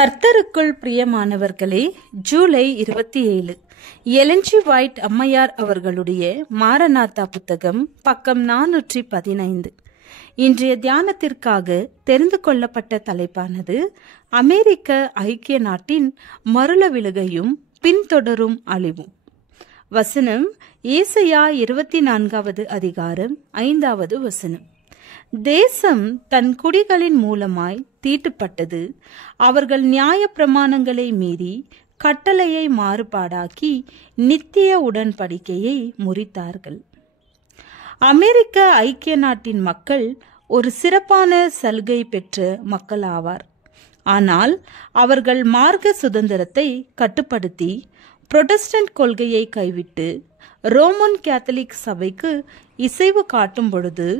கர்த்தருக்குள் பிரியமானவர்களே, July 27 Elon G white அம்மையார் அவர்களுடைய மாரநாத்தா புத்தகம், பக்கம் 415. இன்றைய தியானத்திற்காக தெரிந்து கொள்ளப்பட்ட தலைப்பானது அமெரிக்க ஐக்கிய நாட்டின் மருள விழுகையும் பின்தொடரும் அழிவும். வசனம் ஏசாயா 24வது அதிகாரம் 5வது வசனம். தேசம் தன் குடிகளின் மூலமாய் தீட்டுப்பட்டது. அவர்கள் நியாய பிரமாணங்களை மீறி கட்டளையை மாறுபாடாக்கி நித்திய உடன்படிக்கையை முறித்தார்கள். அமெரிக்க ஐக்கிய நாட்டின் மக்கள் ஒரு சிறப்பான சலுகை பெற்ற மக்கள் ஆவார். ஆனால் அவர்கள் மார்க்க சுதந்திரத்தை கட்டுப்படுத்தி புரொட்டஸ்டன்ட் கொள்கையை கைவிட்டு ரோமன் கேத்தலிக் சபைக்கு இசைவு காட்டும் பொழுது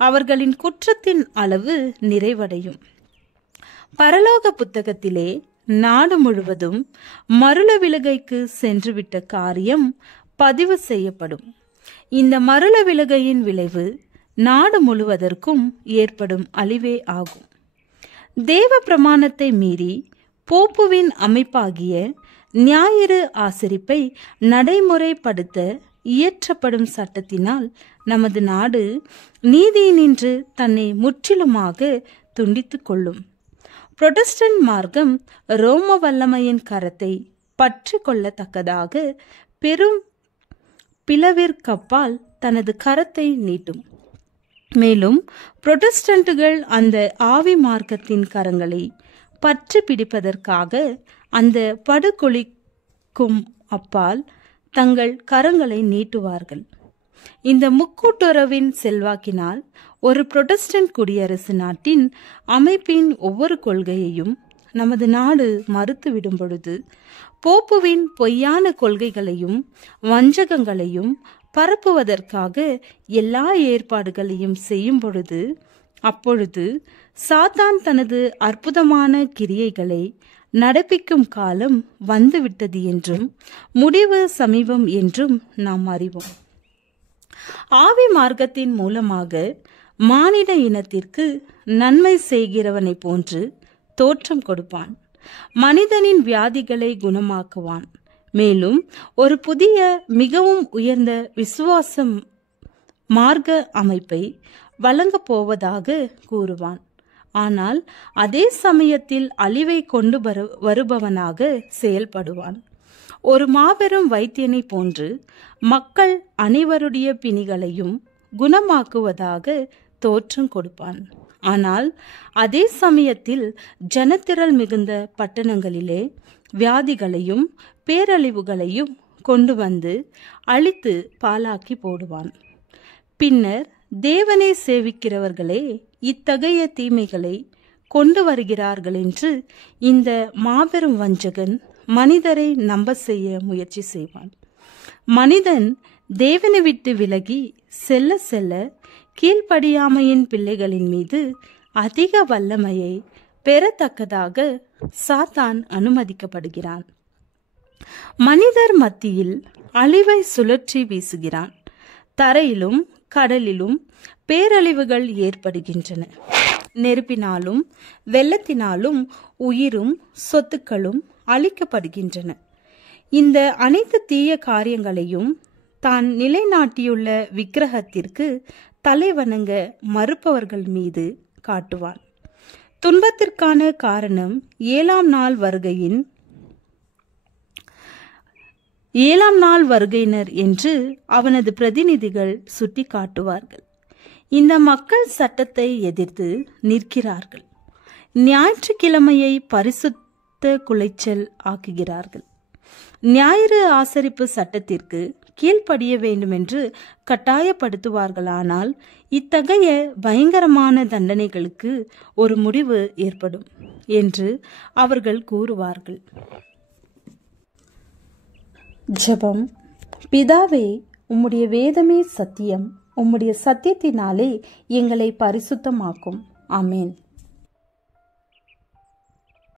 அவர்களின் குற்றத்தின் அளவு நிறைவடையும். பரலோக புத்தகத்திலே நாடு முழுவதும் மருள விழுகைக்கு சென்றுவிட்ட காரியம் பதிவு செய்யப்படும். இந்த மருள விழுகையின் விளைவு நாடு முழுவதற்கும் ஏற்படும் அழிவே ஆகும். தேவ பிரமாணத்தை மீறி போப்புவின் அமைப்பாகிய ஞாயிறு ஆசரிப்பை நடைமுறைப்படுத்த இயற்றப்படும் சட்டத்தினால் நமது நாடு நீதியினின்று தன்னை முற்றிலுமாக துண்டித்துக் கொள்ளும். புரொட்டஸ்டன்ட் மார்க்கம் ரோம வல்லமையின் கரத்தை பற்றி கொள்ளத்தக்கதாக பெரும் பிளவிற்கப்பால் தனது கரத்தை நீட்டும். மேலும் புரொட்டஸ்டன்ட்டுகள் அந்த ஆவி மார்க்கத்தின் கரங்களை பற்றி பிடிப்பதற்காக அந்த படுகொலிக்கும் அப்பால் தங்கள் கரங்களை நீட்டுவார்கள். இந்த முக்கூட்டுறவின் செல்வாக்கினால் ஒரு புரொட்டஸ்டன்ட் குடியரசு நாட்டின் அமைப்பின் ஒவ்வொரு கொள்கையையும் நமது நாடு மறுத்துவிடும் பொழுது, போப்புவின் பொய்யான கொள்கைகளையும் வஞ்சகங்களையும் பரப்புவதற்காக எல்லா ஏற்பாடுகளையும் செய்யும் பொழுது, அப்பொழுது சாத்தான் தனது அற்புதமான கிரியைகளை நடப்பிக்கும் காலம் வந்துவிட்டது என்றும் முடிவு சமீபம் என்றும் நாம் அறிவோம். ஆவி மார்க்கத்தின் மூலமாக மானிட இனத்திற்கு நன்மை செய்கிறவனை போன்று தோற்றம் கொடுப்பான். மனிதனின் வியாதிகளை குணமாக்குவான். மேலும் ஒரு புதிய மிகவும் உயர்ந்த விசுவாசம் மார்க்க அமைப்பை வழங்கப் போவதாக கூறுவான். ஆனால் அதே சமயத்தில் அழிவை கொண்டு வருபவனாக செயல்படுவான். ஒரு மாபெரும் வைத்தியனை போன்று மக்கள் அனைவருடைய பிணிகளையும் குணமாக்குவதாக தோற்றம் கொடுப்பான். ஆனால் அதே சமயத்தில் ஜனத்திரள் மிகுந்த பட்டணங்களிலே வியாதிகளையும் பேரழிவுகளையும் கொண்டு வந்து அழித்து பாலாக்கி போடுவான். பின்னர் தேவனை சேவிக்கிறவர்களே இத்தகைய தீமைகளை கொண்டு வருகிறார்கள் என்று இந்த மாபெரும் வஞ்சகன் மனிதரை நம்ப செய்ய முயற்சி செய்வான். மனிதன் தேவனை விட்டு விலகி செல்ல செல்ல கீழ்ப்படியாமையின் பிள்ளைகளின் மீது அதிக வல்லமையை பெறத்தக்கதாக சாத்தான் அனுமதிக்கப்படுகிறான். மனிதர் மத்தியில் அழிவை சுழற்றி வீசுகிறான். தரையிலும் கடலிலும் பேரழிவுகள் ஏற்படுகின்றன. நெருப்பினாலும் வெள்ளத்தினாலும் உயிரும் சொத்துக்களும் அழிக்கப்படுகின்றன. இந்த அனைத்து தீய காரியங்களையும் தான் நிலைநாட்டியுள்ள விக்கிரகத்திற்கு தலைவணங்க மறுப்பவர்கள் மீது காட்டுவான். துன்பத்திற்கான காரணம் ஏழாம் நாள் வருகையினர் என்று அவனது பிரதிநிதிகள் சுட்டி காட்டுவார்கள். இந்த மக்கள் சட்டத்தை எதிர்த்து நிற்கிறார்கள். ஞாயிற்றுக்கிழமையை பரிசுத்த குலைச்சல் ஆக்குகிறார்கள். ஞாயிறு ஆசரிப்பு சட்டத்திற்கு கீழ்ப்படிய வேண்டும் என்று கட்டாயப்படுத்துவார்களானால் இத்தகைய பயங்கரமான தண்டனைகளுக்கு ஒரு முடிவு ஏற்படும் என்று அவர்கள் கூறுவார்கள். ஜெபம். பிதாவே, உம்முடைய வேதமே சத்தியம். உம்முடைய சத்தியத்தினாலே எங்களை பரிசுத்தமாக்கும். ஆமேன்.